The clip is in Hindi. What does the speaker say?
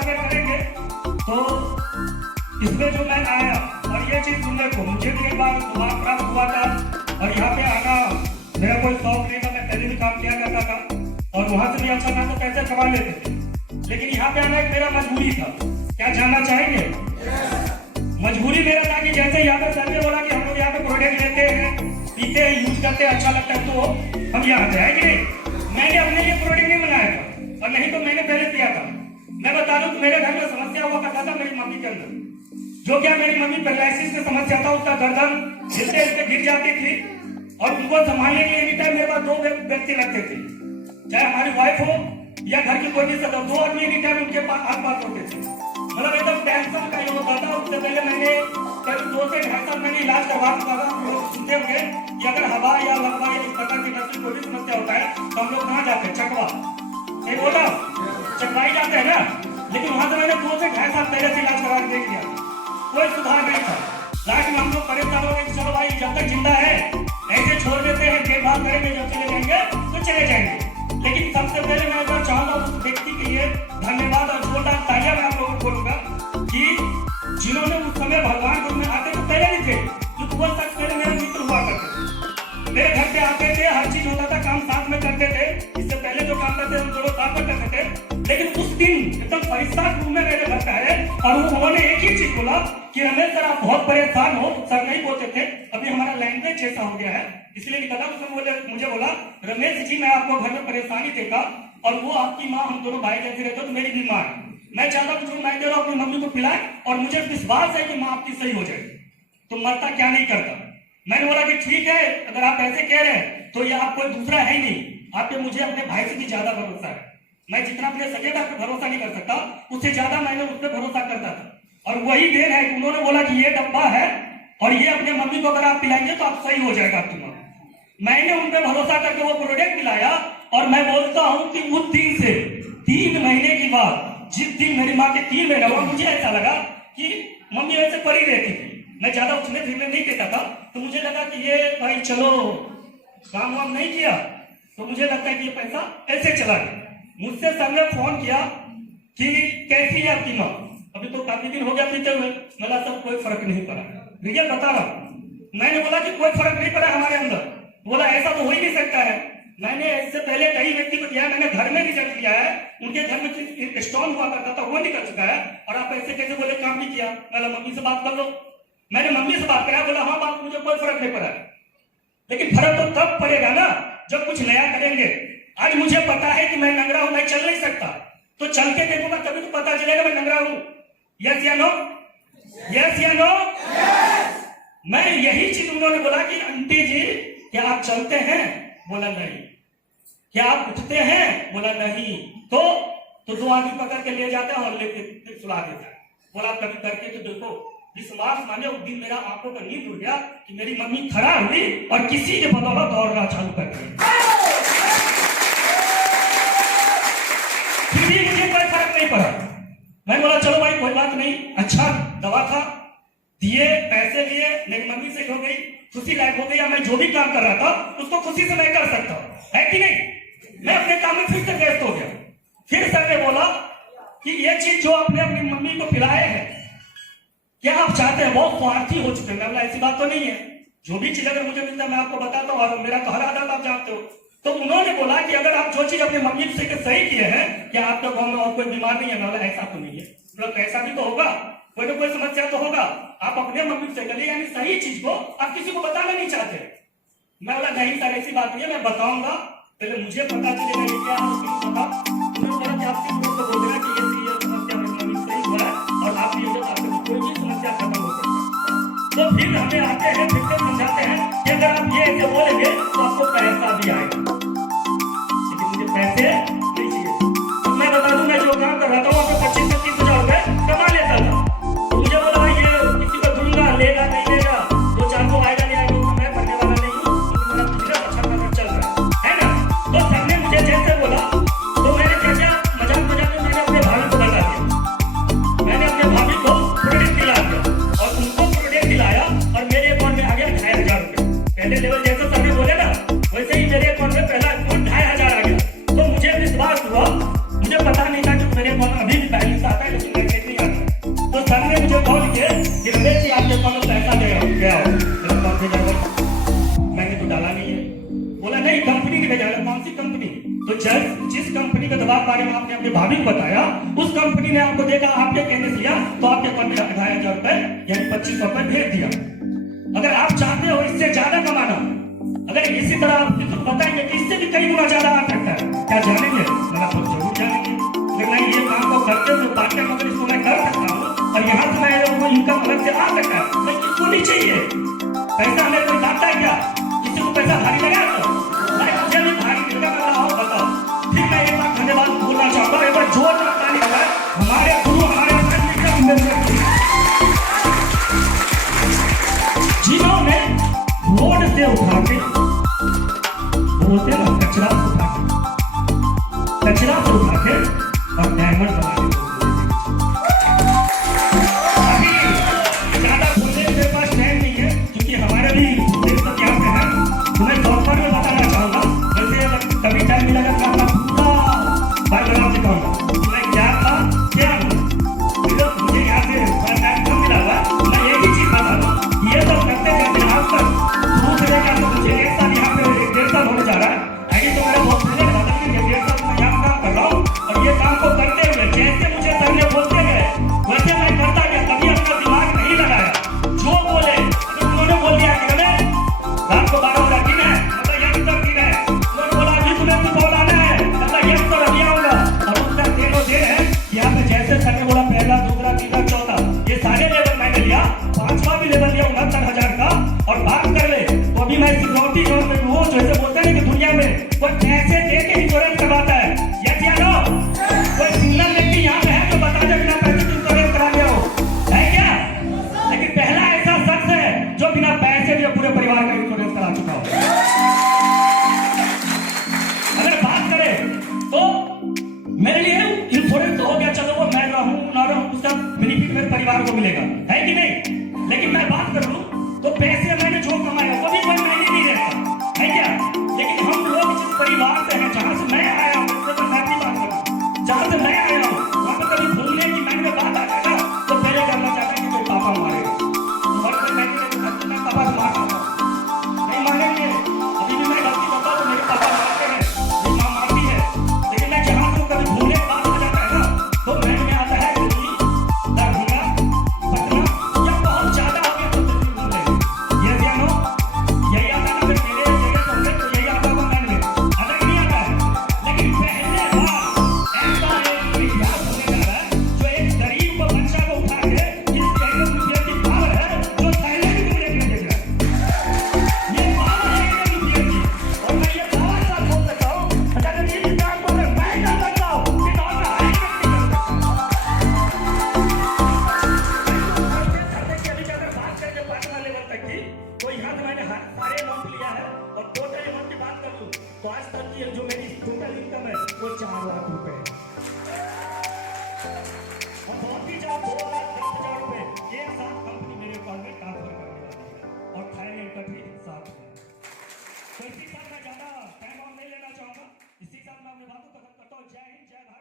अगर करेंगे तो इसमें जो मैं आया और ये चीज सुनने को मुझे भी एक बार दिमाग खराब हुआ था और यहाँ पे आना मेरा कोई शौक नहीं था। मैं पहले भी काम किया करता था और वहां से भी अच्छा खासा पैसे कमा लेते थे, लेकिन यहाँ पे आना एक मेरा मजबूरी था। क्या जानना चाहेंगे? मजबूरी मेरा था कि जैसे यहाँ पे सर ने बोला कि हम लोग यहाँ पे प्रोडक्ट लेते हैं, पीते हैं, यूज करते हैं, अच्छा लगता है तो हम यहाँ पे आए कि नहीं। मैंने अपने लिए प्रोडक्ट नहीं बनाया था और नहीं तो मैंने पहले किया था। मैं बता दूं कि मेरे घर में समस्या हुआ करता था मेरी मम्मी के अंदर, जो क्या मेरी मम्मी पैरालिसिस में समस्या था, उसका गर्दन हिलते हिलते गिर जाती थी और उनको संभालने के लिए एनी टाइम मेरे पास दो व्यक्ति लगते थे, चाहे हमारी वाइफ हो या घर की कोई भी सदस्य, दो आदमी एनी टाइम उनके आस पास होते थे। मतलब एकदम टेंशन का ये होता था। उससे पहले मैंने करीब 2 से 2.5 साल मैंने इलाज करवा चुका था। लोग सुनते होंगे कि अगर हवा या लकवा या इस प्रकार की नस्ल कोई भी समस्या होता है तो हम लोग कहाँ जाते हैं? चकवा, नहीं बोला, चकवा ही जाते हैं ना। लेकिन वहां से मैंने 2 से 2.5 साल पहले से इलाज करवा के देख लिया, कोई सुधार नहीं था। लास्ट में हम लोग परेशान हो गए कि चलो भाई जब तक जिंदा है ऐसे छोड़ देते हैं, देखभाल करेंगे, जब चले जाएंगे तो चले जाएंगे। लेकिन सबसे पहले मैं अगर चाहूंगा उस व्यक्ति के लिए धन्यवाद और जोरदार तालियां मैं आप लोगों को बोलूंगा कि जिन्होंने उस समय भगवान रूप में आते तो पहले भी थे, जो वो शख्स पहले मेरे मित्र हुआ करते, मेरे घर पे आते थे, हर चीज होता था, काम साथ में करते थे। इससे पहले जो काम करते हम दोनों साथ में करते थे। लेकिन उस दिन एकदम परिस्थिति रूप में मेरे घर पे आए और उन्होंने एक ही चीज बोला कि रमेश सर आप बहुत परेशान हो। सर नहीं बोलते थे, अभी हमारा लैंग्वेज जैसा हो गया है इसलिए निकला। उसने मुझे बोला रमेश जी मैं आपको घर में परेशानी देगा और वो आपकी माँ, हम दोनों भाई जैसे रहते हो तो मेरी भी माँ है। मैं चाहता हूँ जो मैं दे रहा हूँ अपनी मम्मी को पिलाए और मुझे विश्वास है कि माँ आपकी सही हो जाएगी, तो मरता क्या नहीं करता। मैंने बोला कि ठीक है अगर आप ऐसे कह रहे हैं तो ये आप कोई दूसरा है ही नहीं, आप पे मुझे अपने भाई से भी ज्यादा भरोसा है। मैं जितना अपने सगे पे भरोसा नहीं कर सकता उससे ज्यादा मैंने उस पर भरोसा करता था। और वही देर है कि उन्होंने बोला कि ये डब्बा है और ये अपने मम्मी को अगर आप पिलाएंगे तो आप सही हो जाएगा आपकी माँ। मैंने उन पर भरोसा करके वो प्रोडक्ट पिलाया और मैं बोलता हूं कि उस दिन से 3 महीने के बाद जिस दिन मेरी माँ के 3 महीने हुआ, मुझे ऐसा लगा कि मम्मी ऐसे पड़ी रहती थी। मैं ज्यादा उठने फिरने नहीं देता था, तो मुझे लगा कि ये भाई चलो काम वाम नहीं किया तो मुझे लगता है कि ये पैसा ऐसे चला गया। मुझसे सर ने फोन किया कि कैसी है आपकी माँ? अभी तो काफी दिन हो गया पीते हुए। मेरा सब कोई फर्क नहीं पड़ा, रिजल्ट बता रहा हूँ। मैंने बोला कि कोई फर्क नहीं पड़ा हमारे अंदर। बोला ऐसा तो हो ही नहीं सकता है। मैंने इससे पहले कई व्यक्ति को दिया, मैंने घर में रिजल्ट दिया है, उनके घर में स्टोन हुआ करता था वो निकल चुका है और आप ऐसे कैसे बोले काम नहीं किया? मैंने मम्मी से बात कर लो। मैंने मम्मी से बात करा, बोला हाँ बात मुझे कोई फर्क नहीं पड़ा, लेकिन फर्क तो तब पड़ेगा ना जब कुछ नया करेंगे। आज मुझे पता है कि मैं नंगरा हूं, मैं चल नहीं सकता, तो चल के देखूंगा तभी तो पता चलेगा मैं नंगरा हूं। यस या नो? यस या नो? मैं यही चीज उन्होंने बोला कि आंटी जी क्या आप चलते हैं? बोला नहीं। क्या आप उठते हैं? बोला नहीं। तो 2 आदमी पकड़ के ले जाते हैं और लेके सुला देता है। बोला कभी करके तो देखो। विश्वास माने उस दिन मेरा आंखों का नींद उड़ गया कि मेरी मम्मी खड़ा हुई और किसी के बदौलत दौड़ना चालू कर दिया। फिर भी मुझे कोई फर्क नहीं पड़ा। मैं बोला चलो भाई कोई बात नहीं, अच्छा दवा था, दिए, पैसे लिए, मेरी मम्मी से हो गई, खुशी लायक हो गई। या मैं जो भी काम कर रहा था उसको खुशी से मैं कर सकता हूँ, है कि नहीं? मैं अपने काम में फिर से व्यस्त हो गया। फिर सर ने बोला कि ये चीज जो आपने अपनी मम्मी को पिलाए हैं क्या आप चाहते हैं? बहुत स्वार्थी हो चुके हैं। मैं बोला ऐसी बात तो नहीं है, जो भी चीज अगर मुझे मिलता है मैं आपको बताता हूँ और मेरा तो हर आदत आप जानते हो। तो उन्होंने बोला कि अगर आप जो चीज अपनी मम्मी से सही किए हैं, क्या आपके गाँव में और कोई बीमार नहीं है? मैं बोला ऐसा तो नहीं है। मतलब ऐसा भी तो होगा, कोई ना कोई समस्या तो होगा। आप अपने मम्मी से करिए, यानी सही चीज को आप किसी को बताना नहीं चाहते। मैं बोला नहीं सर ऐसी बात नहीं है, मैं बताऊंगा, पहले मुझे पता चलेगा ये क्या है पता। उन्होंने बोला कि आप किसी को बोल देना कि ये समस्या मेरी मम्मी सही हुआ है और आप ये जो आपको कोई भी समस्या खत्म हो सकती है। तो फिर हमें आते हैं, फिर से समझाते हैं कि अगर आप ये ऐसे बोलेंगे तो आपको पैसा भी आएगा, लेकिन मुझे पैसे नहीं चाहिए। तो मैं बता दूं मैं जो काम कर रहा था वहाँ पे 25 से 30 हजार रुपए कमा लेता था। तो मुझे बोला ये किसी को दूंगा, लेगा नहीं लेगा, 2-4 को आएगा नहीं आएगा, मैं भरने वाला नहीं हूँ, मेरा बिजनेस अच्छा खासा चल रहा है ना। तो सबने मुझे जैसे बोला तो मैंने क्या किया, मजाक मजाक में मैंने अपने भाभी को लगा दिया। मैंने अपने भाभी को प्रोडक्ट दिला दिया और उनको प्रोडक्ट दिलाया और मेरे अकाउंट में आ गया आपको देगा, आपके कहने से दिया तो आपके अकाउंट में 28,000 रुपए यानी 2500 रुपए भेज दिया। अगर आप चाहते हो इससे ज्यादा कमाना, अगर इसी तरह आप बताएंगे कि इससे भी कई गुना ज्यादा आ सकता है, क्या जानेंगे? मैं तो जरूर जानेंगे। लेकिन नहीं, ये काम को करते हुए पार्ट टाइम अगर इसको मैं कर सकता हूँ और यहाँ से मैं वो इनकम अलग से आ सकता है, लेकिन इसको नहीं चाहिए पैसा। हमें कोई दाता है क्या? किसी को पैसा भारी लगा तो मुझे भी भारी मिलेगा। मैं और बताओ। फिर मैं एक बार धन्यवाद बोलना चाहूंगा, एक बार जोर ताली बजाएं हमारे गुरु, हमारे जिन्होंने रोड से उठा के, बोलते ना कचरा से उठा के और डायमंड बना के। अभी ज्यादा बोलने मेरे पास टाइम नहीं है, क्योंकि हमारे भी यहाँ पे है। तुम्हें शॉर्टकट में बताना चाहूंगा, जैसे कभी टाइम मिलेगा तो आपका पूरा बायोग्राफ दिखाऊंगा मैं क्या था क्या हूँ। मुझे यहाँ से टाइम कम मिला हुआ, मैं एक ही चीज बता दूँ, ये सब करते करते आज तक शुरू से लेकर मुझे 1 साल यहाँ पे 1.5 साल होने जा रहा है। आगे तो मेरा बहुत पहले बता कि 1.5 साल मैं यहाँ काम कर रहा हूँ और ये काम को करते हुए जैसे मुझे सबने बोलते गए वैसे मैं करता गया। कभी अपना दिमाग नहीं लगाया। जो बोले अगर उन्होंने बोल दिया कि रात को 12 बजे दिन है, मतलब ये दिन है, उन्होंने बोला जी तुम्हें कुछ बोलाना है, मतलब ये तो रखिया होगा। और उसका देनो दे है यहाँ पे, जैसे सर ने बोला पहला, दूसरा, तीसरा, चौथा, ये सारे लेवल मैंने लिया, 5वां भी लेवल लिया 69,000 का। और बात कर ले तो अभी मैं सिक्योरिटी जोन में हूँ। जैसे बोलते हैं कि दुनिया में कोई पैसे दे के इंश्योरेंस करवाता है, ये क्या लो कोई सिंगल व्यक्ति यहाँ पे है जो बता दे बिना पैसे की इंश्योरेंस करा लिया हो, है क्या? लेकिन पहला ऐसा शख्स है जो बिना पैसे दिए पूरे परिवार का इंश्योरेंस करा चुका हो। अगर बात करें तो मेरे लिए इंश्योरेंस तो हो गया, चलो वो मैं रहूं ना रहूं उसका बेनिफिट मेरे परिवार को मिलेगा, है कि नहीं? लेकिन मैं बात करूं तो पैसे मैंने जो कमाया वो भी कोई महीने नहीं देता, है क्या? लेकिन हम लोग जिस परिवार से हैं, जहां से मैं आया हूं, मैं अपनी बात करूं, जहां से मैं आया हूं वहां पर कभी भूलने की मैंने बात आ जाए ना तो पहले करना चाहता कि कोई पापा मारेगा और मैं पापा से मार सकता हूं, नहीं मारेंगे। अभी भी मैं गलती करता तो मेरे पापा मारते हैं, मेरी माँ मारती है। लेकिन मैं जहां से कभी भूलने की बात आ जाता है ना तो मैं में आता है दिल्ली, दरभंगा, पटना या बहुत ज्यादा हो गया तो दिल्ली भूल गए। ये ध्यान हो, यही आता ना मेरे जगह तो यही आता होगा मन में, अलग नहीं आता है। लेकिन पहले बार ऐसा एक इतिहास होने जा रहा है जो एक गरीब को बच्चा को उठा के इस रुपये की पावर है जो थाईलैंड को लेकर भेज रहा है। ये पावर है रुपये की। और मैं ये बहुत साल बोल सकता हूँ, अगर ये काम को मैं कर सकता हूँ कि और मैं हर एक व्यक्ति कर सकता हूँ। बात करके पार्टनर लेवल तक की तो यहाँ से मैंने सारे अमाउंट लिया है और टोटल अमाउंट की बात कर लूँ तो आज तक की जो मेरी टोटल इनकम है वो 4 लाख रुपए है। और बहुत ही ज्यादा 2,10,000 रुपए एक साथ कंपनी मेरे अकाउंट में ट्रांसफर करने वाली है और थाईलैंड का भी साथ है। तो इसी साथ मैं ज्यादा टाइम ऑन नहीं लेना चाहूंगा, इसी साथ मैं अपनी बातों खत्म करता हूँ। जय हिंद, जय भारत।